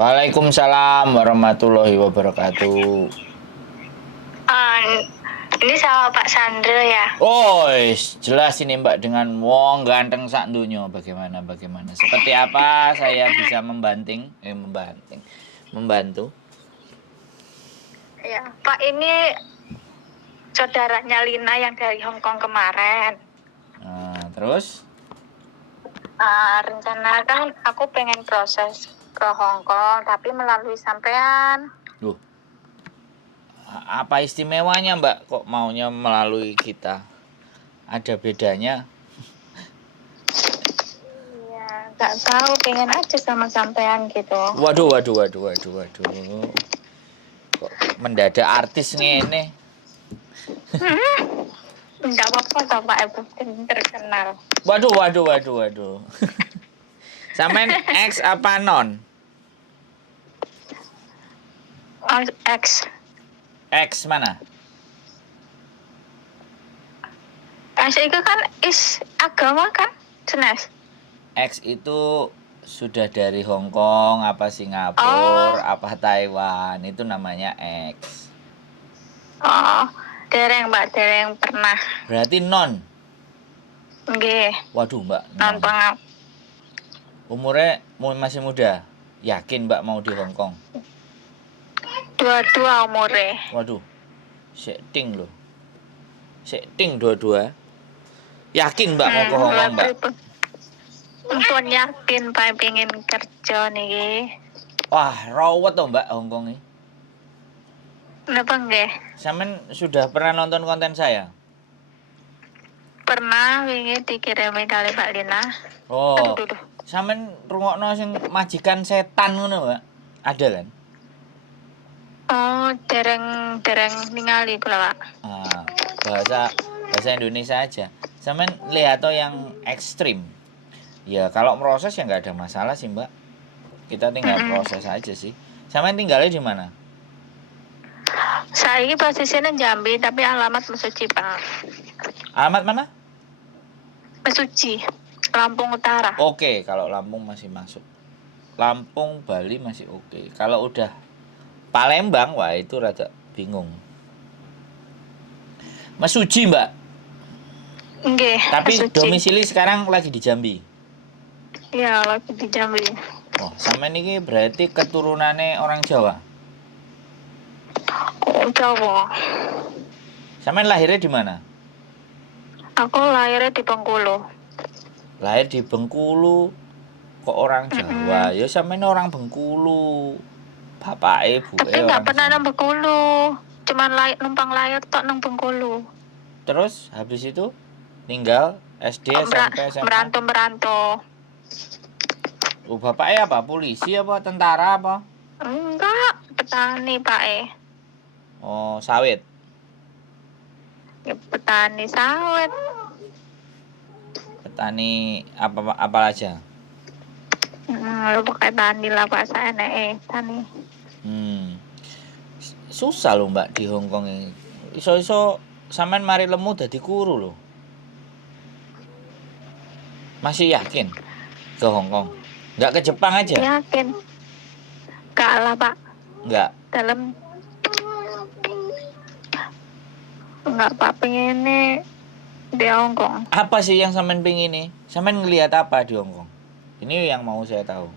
Waalaikumsalam warahmatullahi wabarakatuh. Eh, ini sama Pak Sandro ya. Oh, jelas ini Mbak dengan wong ganteng sak dunyo. Bagaimana? Seperti apa saya bisa membantu? Ya, Pak ini saudaranya Lina yang dari Hong Kong kemarin. Nah, terus? Rencana kan aku pengen proses ke Hong Kong, tapi melalui sampean. Duh, apa istimewanya Mbak kok maunya melalui kita? Ada bedanya? Iya, nggak tahu, pengen aja sama sampean gitu. Waduh. Kok mendadak artis ngene? Nggak apa-apa toh Pak, aku terkenal. Waduh. Sampean X apa non? X. X mana? X itu kan agama kan, jelas. X itu sudah dari Hong Kong, apa Singapura, apa Taiwan, itu namanya X. Oh, dereng Mbak, dereng pernah. Berarti non. Nggih. Waduh Mbak, Non pengap. umurnya masih muda. Yakin Mbak mau di Hong Kong? Dua-dua umure. Waduh, setting loh. Setting dua-dua. Yakin Mbak mau ke Hong Kong Mbak? Pun yakin Pak pengen kerja nih. Wah, rawat tuh Mbak Hong Kong ini. Kenapa nggih? Sampean sudah pernah nonton konten saya? Pernah wingi dikirimi kali Mbak Lina. Oh. Sampean rungokno sing majikan setan ngono, Mbak? Ada kan? Oh, dereng ningali kula, Pak. Bahasa Indonesia aja. Sampean lihat toh yang ekstrim. Ya kalau proses ya nggak ada masalah sih Mbak. Kita tinggal proses aja sih. Sampean tinggalnya di mana? Saya ini posisinya Jambi tapi alamat Mesuji Pak. Alamat mana? Mesuji, Lampung Utara. Oke, kalau Lampung masih masuk. Lampung, Bali masih oke. Kalau udah Palembang, wah itu rada bingung. Mesuji Mbak. Nggih. Tapi Mesuji. Domisili sekarang lagi di Jambi. Iya, lagi di Jambi. Oh, sampean ini berarti keturunannya orang Jawa. Jawa. Sampean lahirnya di mana? Aku lahirnya di Bengkulu. Lahir di Bengkulu. Kok orang Jawa? Ya sampean orang Bengkulu. Bapak ibu Tapi nggak pernah nang Bengkulu. Cuman numpang layar tok nang Bengkulu. Terus habis itu tinggal SD, SMP, SMA. Merantau. Oh, bapaknya apa? Polisi apa? Tentara apa? Enggak, petani Pak. Oh, sawit. Ya, petani sawit. Petani apa aja? Lu pakai tani lah bahasa enek tani. Susah loh Mbak di Hong Kong ini. Iso sampean mari lemu dadi kuru loh. Masih yakin ke Hong Kong? Nggak ke Jepang aja? Yakin. Enggak lah Pak. Nggak. Dalam. Enggak Pak, pengen di Hong Kong. Apa sih yang sampean pengen nih? Sampean ngelihat apa di Hong Kong? Ini yang mau saya tahu.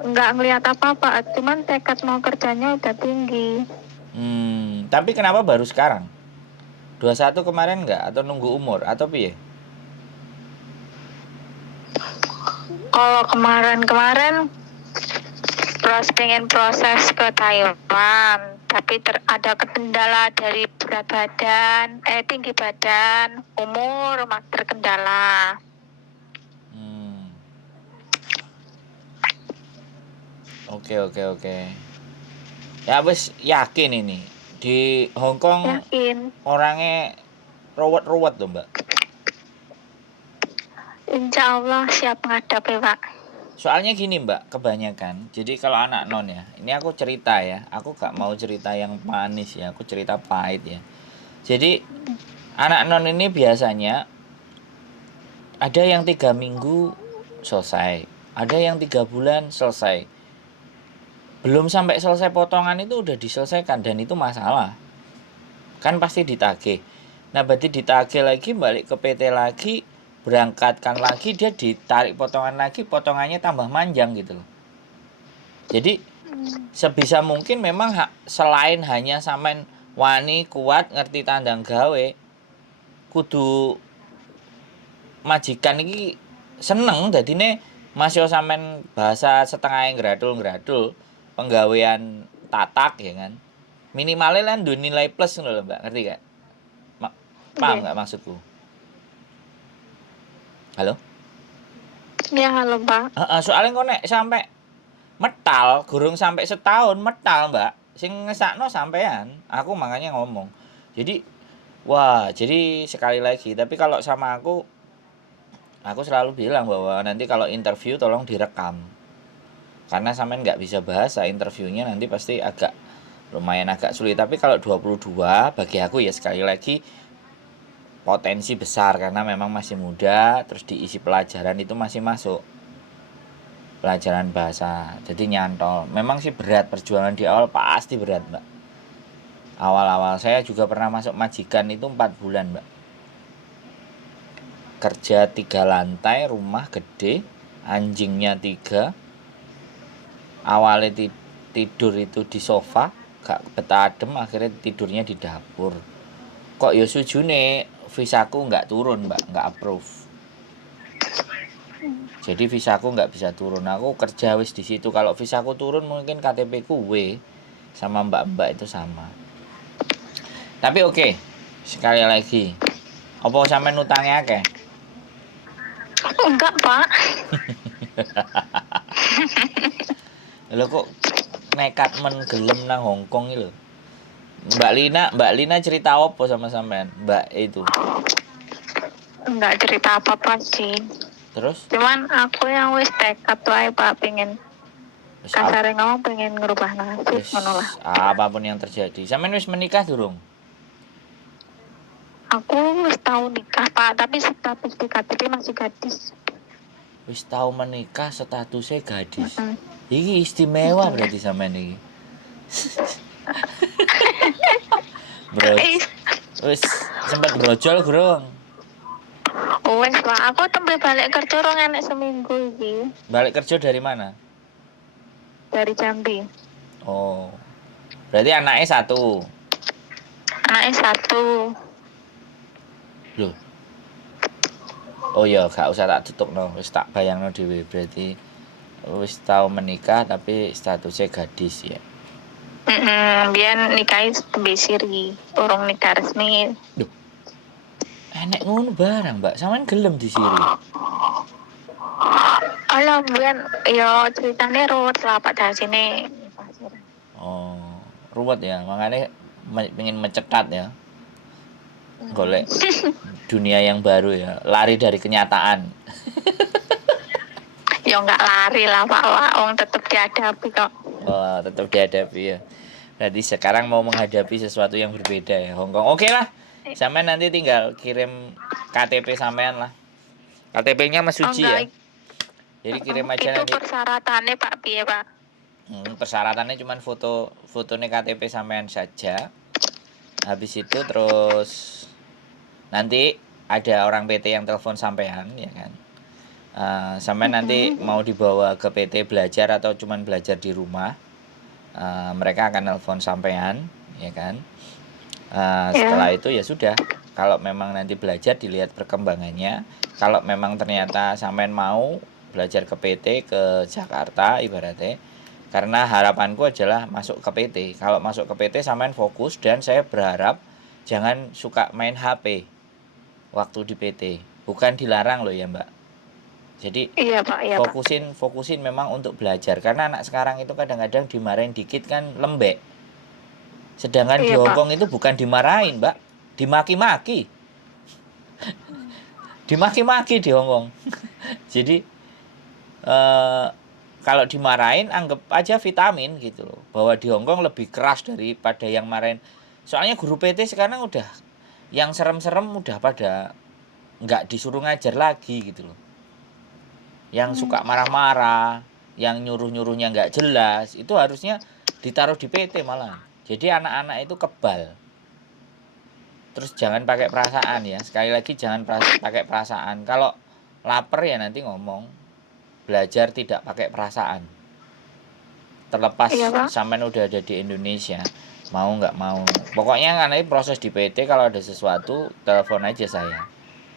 Enggak ngelihat apa-apa, cuman tekad mau kerjanya udah tinggi. Tapi kenapa baru sekarang? 21 kemarin enggak? Atau nunggu umur? Atau piye? Kalau kemarin pengen proses ke Taiwan, tapi ada kendala dari berat badan, tinggi badan, umur terkendala. Oke. Ya wis yakin ini di Hong Kong. Yakin. Orangnya ruwet tuh Mbak. Insya Allah siap menghadapi Pak. Soalnya gini Mbak, kebanyakan. Jadi kalau anak non ya, ini aku cerita ya. Aku gak mau cerita yang manis ya, aku cerita pahit ya. Jadi anak non ini biasanya ada yang 3 minggu selesai. ada yang 3 bulan selesai. Belum sampai selesai potongan itu udah diselesaikan, dan itu masalah. Kan pasti ditagih. Nah, berarti ditagih lagi, balik ke PT lagi, berangkatkan lagi, dia ditarik potongan lagi, potongannya tambah manjang gitu loh. Jadi sebisa mungkin memang selain hanya sampean wani kuat ngerti tandang gawe, kudu majikan iki seneng dadine Mas yo sampean bahasa setengah ngradul-ngradul penggawean tatak ya kan. Minimalnya lah duwe nilai plus ngono lho, Mbak. Ngerti gak? Paham Nggih. gak maksudku? Halo? Ya, halo, Pak. Heeh, soalnya kok nek sampai metal, gurung sampai setahun metal, Mbak. Sing ngesakno sampean. Aku makanya ngomong. Jadi wah, jadi sekali lagi, tapi kalau sama aku selalu bilang bahwa nanti kalau interview tolong direkam. Karena sampean nggak bisa bahasa, interviewnya nanti pasti lumayan agak sulit. Tapi kalau 22 bagi aku ya sekali lagi potensi besar karena memang masih muda, terus diisi pelajaran itu masih masuk. Pelajaran bahasa. Jadi nyantol. Memang sih berat, perjuangan di awal pasti berat, Mbak. Awal-awal saya juga pernah masuk majikan itu 4 bulan, Mbak. Kerja 3 lantai, rumah gede, anjingnya 3. Awalnya tidur itu di sofa, gak betah adem, akhirnya tidurnya di dapur. Kok ya sujune visaku nggak turun, Mbak, nggak approve. Jadi visaku nggak bisa turun. Aku kerja wis di situ. Kalau visaku turun mungkin KTP ku W sama mbak-mbak itu sama. Tapi oke, sekali lagi, apa sampean utangnya akeh? Enggak, Pak. Lho kok nekat gelem nang Hongkong iki lho. Mbak Lina cerita apa sama sampean? Mbak itu. Enggak cerita apa-apa sih. Terus Cuman aku yang wis tekad wae, Pak, pengen wis kasare ngomong pengen ngerubah nasib ngono lah. apapun yang terjadi. Sampean wis menikah durung? Aku wis tahu nikah, Pak, tapi status di KTP masih gadis. Wis tau menikah statusnya gadis. Mm. Iki istimewa berarti sampean iki. Bro, wis sempat brojol gurung? Wes, Pak, aku tembe balik kerja rong enek seminggu iki Balik kerja dari mana? dari Jambi. Oh. Berarti anaknya 1. Anaknya 1. Loh. Oh ya, gak usah tak tutupno, wis tak bayangno dhewe. Berarti wis tau menikah tapi statusnya gadis ya. Biyen nikahi tembe siri, urung nikah resmi. Duh. Enek ngono barang, Mbak. Sampean gelem disiri. Alah, biyen yo ceritane ruwet lah Pak dasine. Oh, ruwet ya. Makanya pengen mencekat ya. Golek dunia yang baru ya. Lari dari kenyataan. Ya enggak lari lah Pak, wong tetep dihadapi kok. Oh, tetap dihadapi ya. Berarti sekarang mau menghadapi sesuatu yang berbeda ya, Hongkong. Oke lah. Sampean nanti tinggal kirim KTP sampean lah. KTP-nya Mas Suci ya. Jadi kirim aja itu nanti. persyaratannya Pak piye Pak? Persyaratannya cuma fotonya KTP sampean saja. Habis itu terus nanti ada orang PT yang telepon sampean ya kan. Sampean nanti mau dibawa ke PT belajar atau cuma belajar di rumah. Mereka akan telepon sampean ya kan. Setelah itu ya sudah. Kalau memang nanti belajar dilihat perkembangannya. Kalau memang ternyata sampean mau belajar ke PT ke Jakarta ibaratnya, karena harapanku adalah masuk ke PT. Kalau masuk ke PT sampean fokus, dan saya berharap jangan suka main HP waktu di PT. Bukan dilarang loh ya Mbak. Jadi Iya Pak, iya Pak. fokusin memang untuk belajar, karena anak sekarang itu kadang-kadang dimarahin dikit kan lembek. Sedangkan di Iya, Pak. Hongkong itu bukan dimarahin Mbak, dimaki-maki. Dimaki-maki di Hongkong. Jadi kalau dimarahin anggap aja vitamin gitu loh. Bahwa di Hongkong lebih keras daripada yang marahin. Soalnya guru PT sekarang udah yang serem-serem udah pada nggak disuruh ngajar lagi gitu loh. yang suka marah-marah, yang nyuruh-nyuruhnya nggak jelas, itu harusnya ditaruh di PT malah. Jadi anak-anak itu kebal. Terus jangan pakai perasaan ya. Sekali lagi jangan pakai perasaan. Kalau lapar ya nanti ngomong. Belajar tidak pakai perasaan. Terlepas Iya, Pak. sampean udah ada di Indonesia, mau nggak mau. Pokoknya kan ini proses di PT, kalau ada sesuatu telepon aja saya.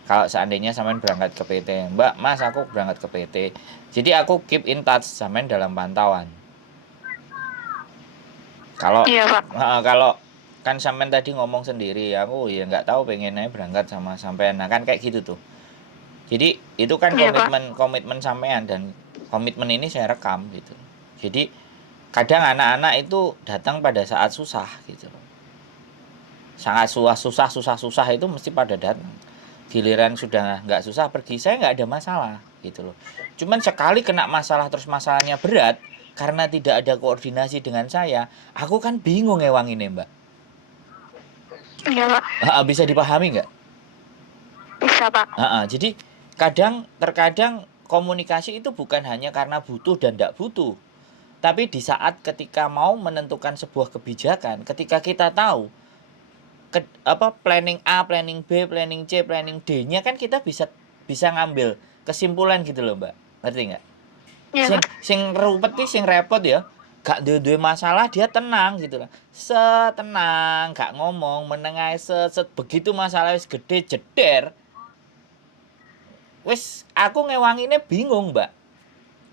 Kalau seandainya sampean berangkat ke PT, Mbak, Mas, aku berangkat ke PT. Jadi aku keep in touch sampean dalam pantauan. Kalau Iya, Pak. kalau kan sampean tadi ngomong sendiri, aku ya nggak tahu pengennya berangkat sama sampean. Nah kan kayak gitu tuh. Jadi itu kan Iya, Pak. komitmen sampean, dan komitmen ini saya rekam gitu. Jadi kadang anak-anak itu datang pada saat susah gitu. Sangat susah itu mesti pada datang. Giliran sudah nggak susah pergi, saya nggak ada masalah gitu loh. Cuman sekali kena masalah terus masalahnya berat karena tidak ada koordinasi dengan saya, aku kan bingung ngewanginnya, Mbak. Iya, Pak. Bisa dipahami nggak? Bisa, Pak. Jadi terkadang komunikasi itu bukan hanya karena butuh dan tidak butuh, tapi di saat ketika mau menentukan sebuah kebijakan, ketika kita tahu planning A, planning B, planning C, planning D-nya kan kita bisa ngambil kesimpulan gitu loh, Mbak. Ngerti nggak? Iya, Sing Pak. sing rupet nih, sing repot ya. Gak duwe masalah dia tenang gitu lah. Setenang, gak ngomong, menengahi set begitu masalah wis gede jeder. Wis aku ngewangine bingung, Mbak.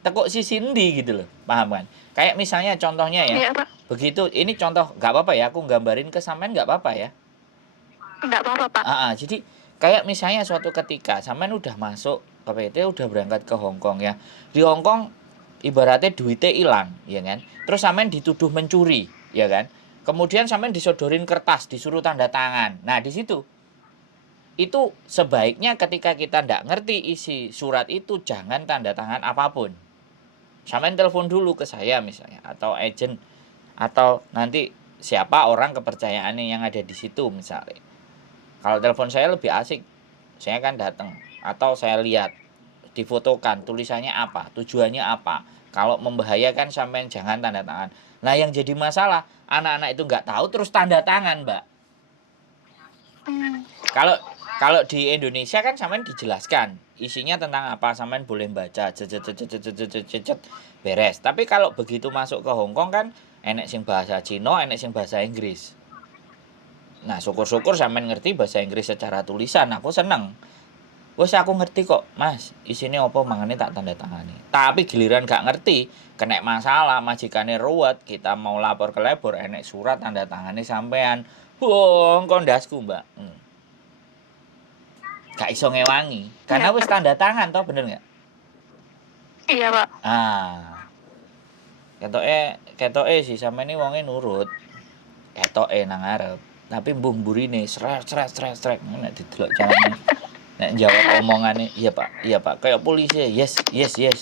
Tekuk sisi ndi gitu loh. Paham kan? Kayak misalnya contohnya ya. Iya, Pak. Begitu, ini contoh, gak apa-apa ya aku gambarin ke sampean, gak apa-apa ya. Enggak apa-apa, Pak. Jadi kayak misalnya suatu ketika sampean udah masuk ke PT, udah berangkat ke Hong Kong ya. Di Hong Kong ibaratnya duitnya hilang, ya kan? Terus sampean dituduh mencuri, ya kan? Kemudian sampean disodorin kertas, disuruh tanda tangan. Nah, di situ itu sebaiknya ketika kita ndak ngerti isi surat itu jangan tanda tangan apapun. Sampean telepon dulu ke saya misalnya, atau agent, atau nanti siapa orang kepercayaannya yang ada di situ misalnya. Kalau telepon saya lebih asik, saya kan datang atau saya lihat difotokan tulisannya apa, tujuannya apa. Kalau membahayakan sampean jangan tanda tangan. Nah yang jadi masalah anak-anak itu nggak tahu terus tanda tangan, Mbak. Kalau kalau di Indonesia kan sampean dijelaskan isinya tentang apa, sampean boleh baca beres. Tapi kalau begitu masuk ke Hong Kong kan enek sing bahasa Cina, enek sing bahasa Inggris. Nah, syukur-syukur sampean ngerti bahasa Inggris secara tulisan, aku seneng. Wes aku ngerti kok, Mas. Isine apa mangane tak tanda tangani. Tapi giliran gak ngerti, kena masalah, majikane ruwet, kita mau lapor ke labor, enek surat tanda tangani sampean. Wong kondasku, Mbak. Gak iso ngewangi, karena wis tanda tangan toh, bener nggak? Iya, Pak. Ketoke sih sampean ini wonge nurut. Ketoke nang arep. Tapi mbuh mburine srek nek didelok carane. Nek jawab omongane, iya Pak, kayak polisi, yes,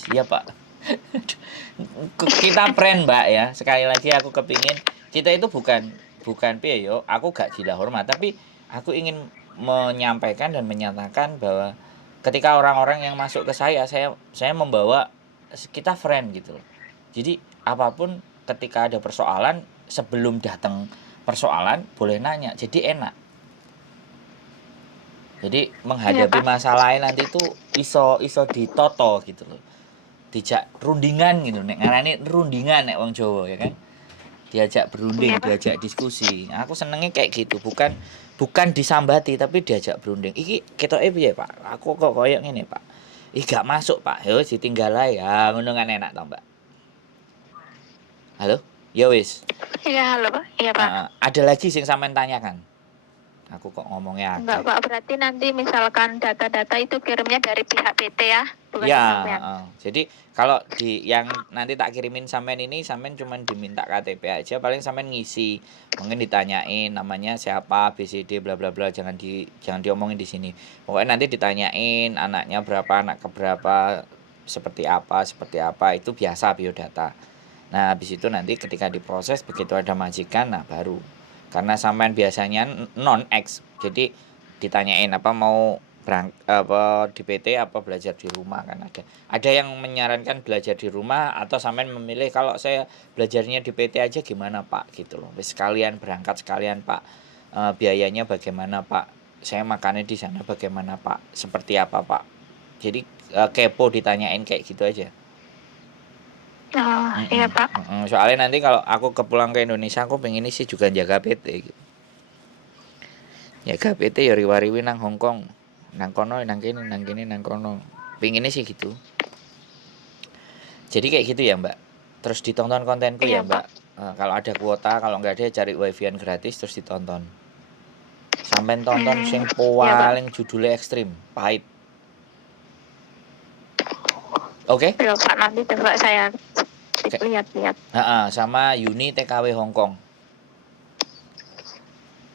iya Pak. Kita friend, Mbak ya. Sekali lagi aku kepingin kita itu bukan piye yo, aku gak gila hormat, tapi aku ingin menyampaikan dan menyatakan bahwa ketika orang-orang yang masuk ke saya membawa kita friend gitu loh. Jadi apapun ketika ada persoalan, sebelum datang persoalan boleh nanya, jadi enak. Jadi menghadapi masalah nanti itu iso ditoto gitu loh. Dijak rundingan gitu, nek ngarani rundingan nek wong Jawa ya kan. Diajak berunding, diajak diskusi. Nah, aku senengnya kayak gitu, bukan disambati tapi diajak berunding. Iki ketoke piye, Pak? Aku kok koyo ngene, Pak. Ih gak masuk, Pak. Yo ditinggal ae. Ya ngono kan enak to, Mbak. Halo? Ya wis. Iya, halo, Pak. Iya, Pak. Ada lagi sing sampean tanyakan? Aku kok ngomongnya enggak, Pak. Berarti nanti misalkan data-data itu kirimnya dari pihak PT ya, bukan sampean. Jadi kalau yang nanti tak kirimin sampean ini, sampean cuma diminta KTP aja, paling sampean ngisi, mungkin ditanyain namanya siapa, BCD bla bla bla, jangan diomongin di sini. Pokoknya nanti ditanyain anaknya berapa, anak keberapa, seperti apa, itu biasa biodata. Nah, habis itu nanti ketika diproses begitu ada majikan, nah baru. Karena sampean biasanya non-X, jadi ditanyain apa mau di PT apa belajar di rumah kan ada yang menyarankan belajar di rumah atau sampean memilih kalau saya belajarnya di PT aja gimana Pak gitu loh wis sekalian berangkat sekalian Pak biayanya bagaimana Pak saya makannya di sana bagaimana Pak seperti apa Pak jadi kepo ditanyain kayak gitu aja. Oh, iya Pak. Soalnya nanti kalau aku kepulang ke Indonesia aku pengen sih juga jaga PT gitu. Jaga PT ya riwariwi nang Hongkong nang kono nang kene nang kene nang kono pinginnya sih gitu jadi kayak gitu ya Mbak terus ditonton kontenku Iya, ya Mbak kalau ada kuota kalau nggak ada cari wifi-an gratis terus ditonton sampai tonton sing Iya, Pak. paling judulnya ekstrim pahit oke Iya Pak, nanti coba saya lihat-lihat. sama Yuni TKW Hongkong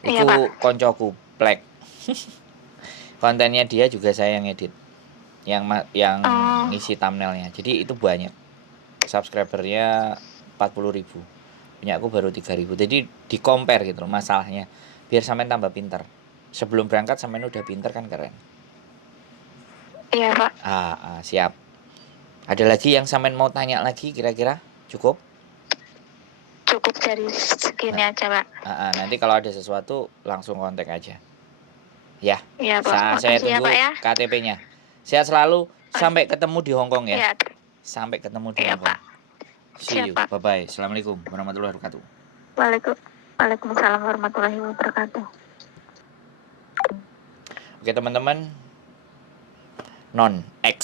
Iya itu Pak. koncoku Black kontennya dia juga saya yang edit yang Oh, ngisi thumbnailnya jadi itu banyak subscribernya 40.000 punya aku baru 3.000 jadi di compare gitu loh masalahnya biar sampean tambah pinter sebelum berangkat sampean udah pinter kan keren iya Pak. Siap ada lagi yang sampean mau tanya lagi kira-kira cukup Cukup dari segini aja Pak. nanti kalau ada sesuatu langsung kontak aja ya Iya Pak. saya Makasih ya tunggu Pak ya. KTP-nya sehat selalu sampai ketemu di Hongkong ya Iya. sampai ketemu di Iya Hongkong Pak. see you Siap, Pak. bye bye assalamualaikum warahmatullahi wabarakatuh Waalaikumsalam warahmatullahi wabarakatuh. oke teman-teman non X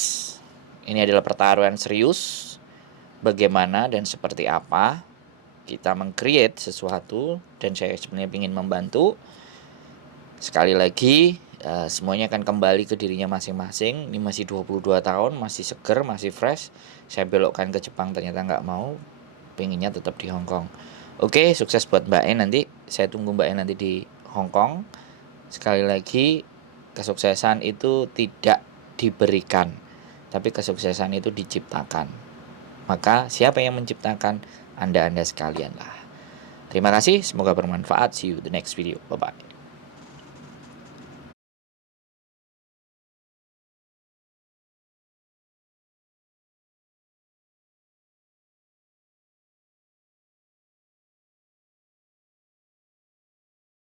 ini adalah pertaruhan serius bagaimana dan seperti apa kita meng-create sesuatu dan saya sebenarnya ingin membantu sekali lagi semuanya akan kembali ke dirinya masing-masing ini masih 22 tahun masih seger masih fresh saya belokkan ke Jepang ternyata nggak mau pengennya tetap di Hongkong oke sukses buat Mbak E nanti saya tunggu Mbak E nanti di Hongkong sekali lagi kesuksesan itu tidak diberikan tapi kesuksesan itu diciptakan maka siapa yang menciptakan anda sekalian lah terima kasih semoga bermanfaat see you the next video bye bye